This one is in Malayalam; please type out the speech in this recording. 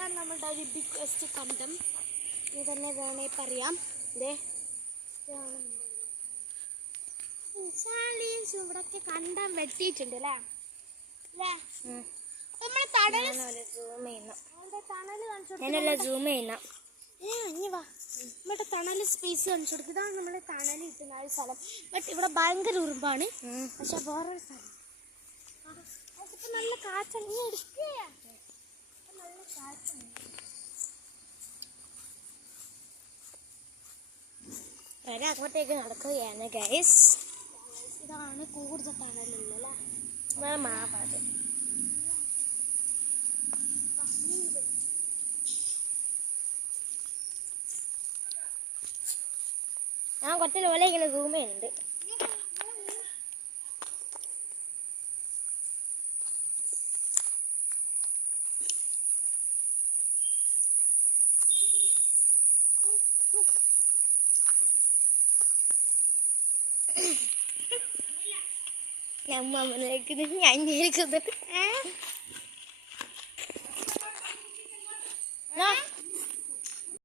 ഇതാണ് നമ്മളുടെ ഒരു ബിഗ്ഗസ്റ്റ് കണ്ടം. ഇത് തന്നെ വേണേ പറയാം. ഇവിടൊക്കെ കണ്ടം വെട്ടിയിട്ടുണ്ട് അല്ലേ? നമ്മള് തണല് നമ്മുടെ തണല് സ്പേസ് കാണിച്ചു കൊടുക്കും. ഇതാണ് നമ്മുടെ തണല് കിട്ടുന്ന ഒരു സ്ഥലം. ബട്ട് ഇവിടെ ഭയങ്കര ഉറുമ്പാണ്. പക്ഷെ വേറൊരു സ്ഥലം നല്ല കാറ്റാണ്. നീ എടുക്കുകയാണ്, നല്ല കാറ്റാണ്. അങ്ങോട്ടേക്ക് നടക്കുകയാണ് ഗൈസ്. ഇതാണ് കൂടുതൽ തണലുള്ളല്ലേ? മാവാത് ഞാൻ കുറച്ച് പോലെ ഇങ്ങനെ സൂം ചെയ്യുന്നുണ്ട്. ഞാൻ